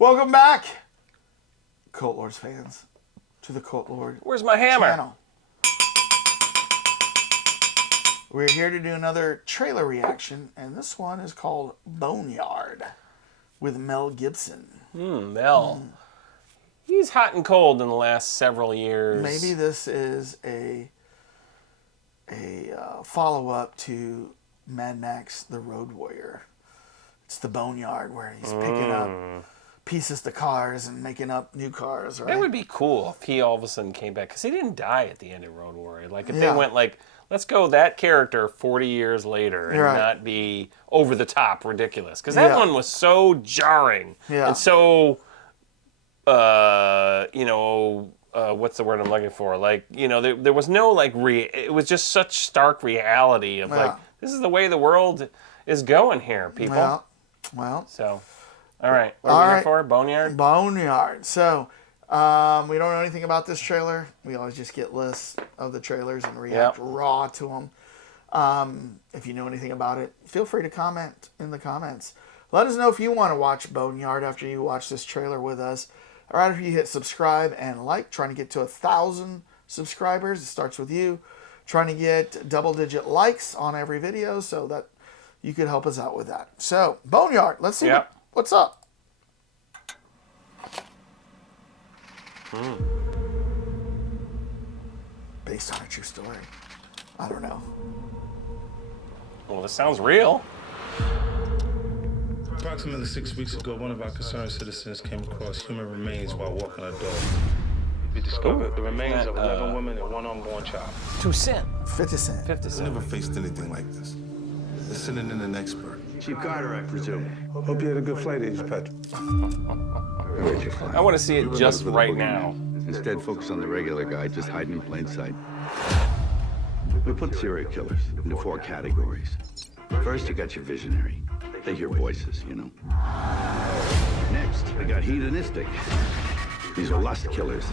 Welcome back, Cult Lords fans, to the Cult Lord Where's my hammer? channel. We're here to do another trailer reaction, and this one is called Boneyard with Mel Gibson. Mel. He's hot and cold in the last several years. Maybe this is a follow-up to Mad Max: The Road Warrior. It's the Boneyard where he's picking up pieces to cars and making up new cars, right? That would be cool if he all of a sudden came back, because he didn't die at the end of Road Warrior. Like, if they went like, let's go that character 40 years later and not be over the top ridiculous. Because that one was so jarring and so, what's the word I'm looking for? Like, there was no like, it was just such stark reality of like, this is the way the world is going here, people. Yeah. Well. So, all right. What are we here for? Boneyard? Boneyard. So, we don't know anything about this trailer. We always just get lists of the trailers and react raw to them. If you know anything about it, feel free to comment in the comments. Let us know if you want to watch Boneyard after you watch this trailer with us. All right, if you hit subscribe and like, trying to get to 1,000 subscribers. It starts with you. Trying to get double-digit likes on every video so that you could help us out with that. So, Boneyard, let's see what's up. Based on a true story. I don't know. Well, this sounds real. Approximately 6 weeks ago, one of our concerned citizens came across human remains while walking a dog. We discovered the remains of 11 women and one unborn child. 2 cents. 50 cents. 50 I cents. never faced anything like this. Listening in an expert. Chief Carter, I presume. Hope you had a good flight, Agent Patrick. Where'd you fly? I want to see it just right now. Instead, focus on the regular guy just hiding in plain sight. We put serial killers into 4 categories. First, you got your visionary. They hear voices, you know. Next, we got hedonistic. These are lust killers.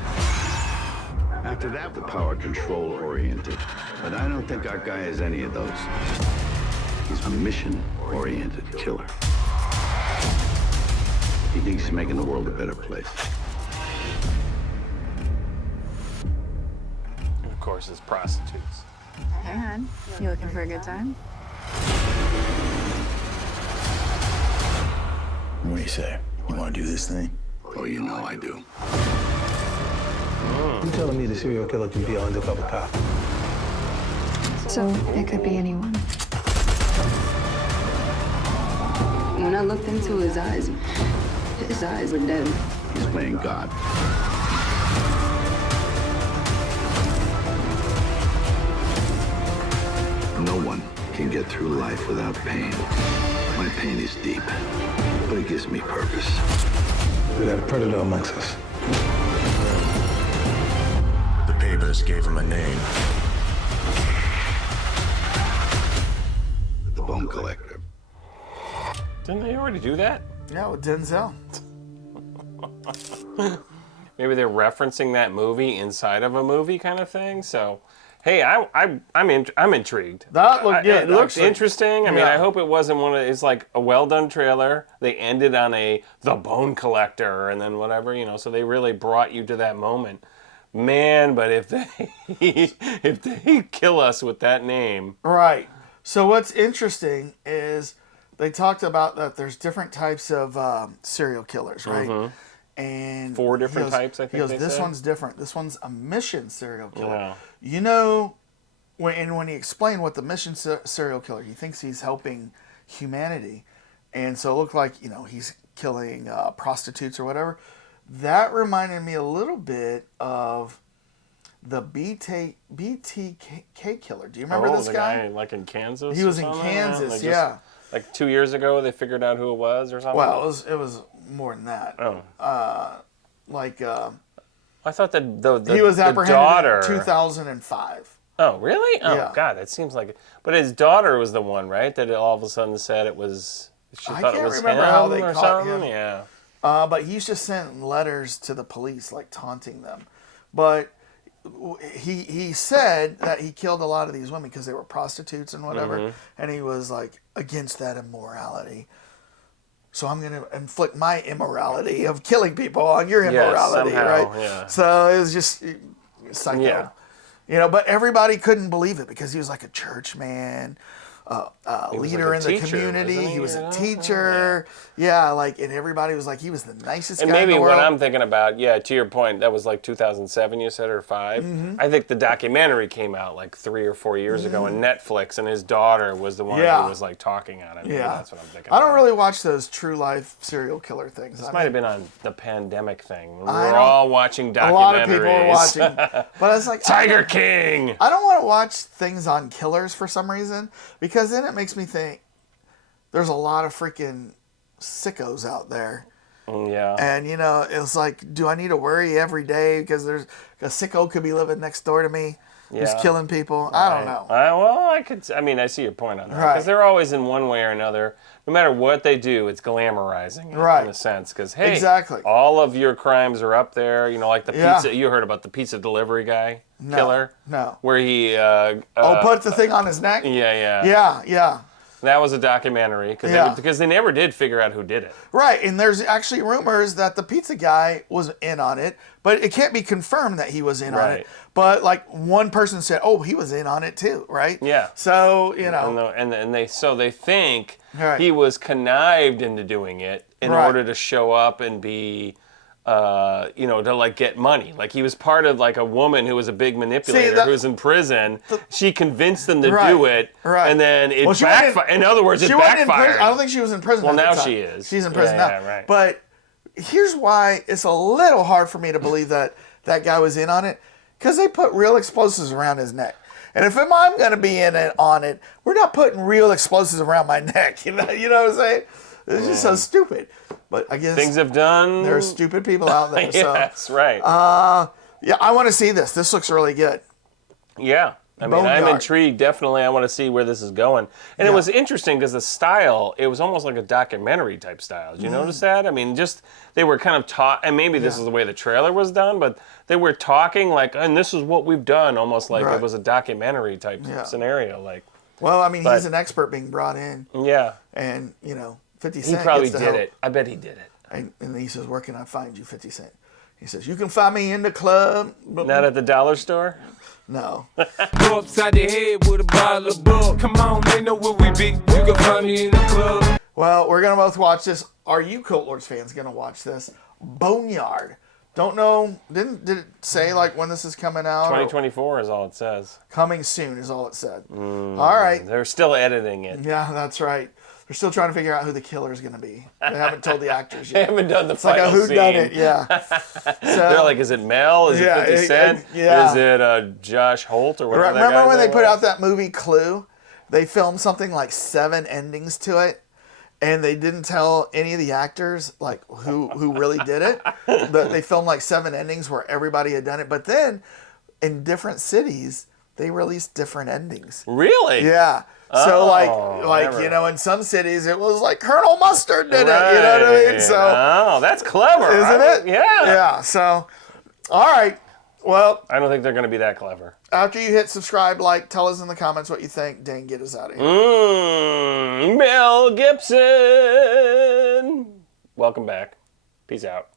After that, the power control oriented. But I don't think our guy is any of those. He's a mission-oriented killer. He thinks he's making the world a better place. And of course, it's prostitutes. Hey, hon. You looking for a good time? What do you say? You want to do this thing? Oh, you know I do. You telling me the serial killer can be an undercover cop? So, it could be anyone. When I looked into his eyes were dead. He's playing God. No one can get through life without pain. My pain is deep, but it gives me purpose. We got a predator amongst us. The papers gave him a name. The Bone Collector. Didn't they already do that? Yeah, with Denzel. Maybe they're referencing that movie inside of a movie kind of thing. So, hey, I'm intrigued. That looked good. It looks interesting. I mean, I hope it wasn't one of. It's like a well done trailer. They ended on the Bone Collector and then whatever, So they really brought you to that moment. Man, but if they kill us with that name, right? So what's interesting is they talked about that there's different types of serial killers, right? And 4 different types, I think he goes, they this said. one's different. This one's a mission serial killer. Yeah. When he explained what the mission serial killer, he thinks he's helping humanity. And so it looked like, he's killing prostitutes or whatever. That reminded me a little bit of the BTK killer. Do you remember this guy? Like in Kansas? He was in or something? Kansas, Like 2 years ago, they figured out who it was or something? Well, it was more than that. Oh. I thought that he was apprehended daughter... in 2005. Oh, really? Oh, Yeah. God, that seems like... But his daughter was the one, right? That all of a sudden said it was... She thought it was remember him how they or caught something? him. Yeah. But he's just sent letters to the police, like taunting them. But he said that he killed a lot of these women because they were prostitutes and whatever, and he was like against that immorality. so I'm going to inflict my immorality of killing people on your immorality, somehow, right? yeah. So it was just psycho. Yeah. You know, but everybody couldn't believe it because he was like a church man, leader like in a the teacher, community. wasn't He was a Yeah. teacher. Yeah, like, and everybody was like, he was the nicest And guy in maybe the world. what I'm thinking about, to your point, that was like 2007, you said, or 5. Mm-hmm. I think the documentary came out like 3 or 4 years ago on Netflix, and his daughter was the one Yeah. who was like talking on it. Maybe Yeah. that's what I'm thinking. I don't about. really watch those true life serial killer things. This might have been on the pandemic thing. We I were don't- all watching documentaries. A lot of people are watching. But I was like, Tiger King! I don't want to watch things on killers for some reason because then it makes me think there's a lot of freaking sickos out there. Yeah. And, you know, it's like, do I need to worry every day because there's a sicko could be living next door to me who's Yeah. killing people? I don't know. I see your point on that. Right. Because they're always in one way or another. No matter what they do, it's glamorizing it, Right. in a sense. Because, hey, Exactly. all of your crimes are up there. You know, like the Yeah. pizza. You heard about the pizza delivery guy killer? No. Where he... Put the thing on his neck? Yeah. Yeah. That was a documentary. Yeah. Because they never did figure out who did it. Right, and there's actually rumors that the pizza guy was in on it, but it can't be confirmed that he was in on Right. it. But like one person said, "Oh, he was in on it too," right? Yeah. So you know, And they think Right. he was connived into doing it in Right. order to show up and be, to like get money. Like he was part of like a woman who was a big manipulator who was in prison. She convinced them to do it, Right. and then it Well, she wasn't backfired. In other words, it she wasn't in backfired. prison. I don't think she was in prison. Well, at the now time. she is. She's in prison Yeah, now. yeah, right. But here's why it's a little hard for me to believe that that guy was in on it, because they put real explosives around his neck. And if I'm going to be in it on it, we're not putting real explosives around my neck. You know what I'm saying? It's just so stupid. But I guess Things have done. there are stupid people out there. So Yes, right. yeah, I want to see this. This looks really good. Yeah. I mean, I'm Boneyard. intrigued. Definitely, I want to see where this is going. And it was interesting because the style, it was almost like a documentary type style. Did you notice that? I mean, just they were kind of taught, and maybe this is the way the trailer was done, but they were talking like, and this is what we've done, almost like Right. it was a documentary type scenario. Like, Well, I mean, But- he's an expert being brought in, yeah, and 50 he Cent probably gets to did help. it. I bet he did it. And he says, "Where can I find you, 50 Cent?" He says, "You can find me in the club." Not at the dollar store. No. Go upside the head with a bottle of bull. Come on, they know where we be. You can find me in the club. Well, we're gonna both watch this. Are you Cult Lords fans gonna watch this? Boneyard. Don't know. Did it say like when this is coming out? 2024 is all it says. Coming soon is all it said. All right. They're still editing it. Yeah, that's right. They're still trying to figure out who the killer is gonna be. They haven't told the actors They yet. haven't done the It's like a final who scene. done it. Yeah. They're like, is it Mel? Is Yeah, it 50 Cent? yeah. Is it Josh Holt or whatever? that Remember guy's when they name put was? out that movie Clue? They filmed something like 7 endings to it, and they didn't tell any of the actors like who really did it. They filmed like 7 endings where everybody had done it, but then in different cities they released different endings. Really? Yeah. So Oh, like never. you know, in some cities it was like Colonel Mustard did it. You know what I mean? So oh, that's clever, isn't it? Yeah. Yeah. So all right. Well, I don't think they're going to be that clever. after you hit subscribe, like, tell us in the comments what you think. Dane, get us out of here. Mel Gibson. Welcome back. Peace out.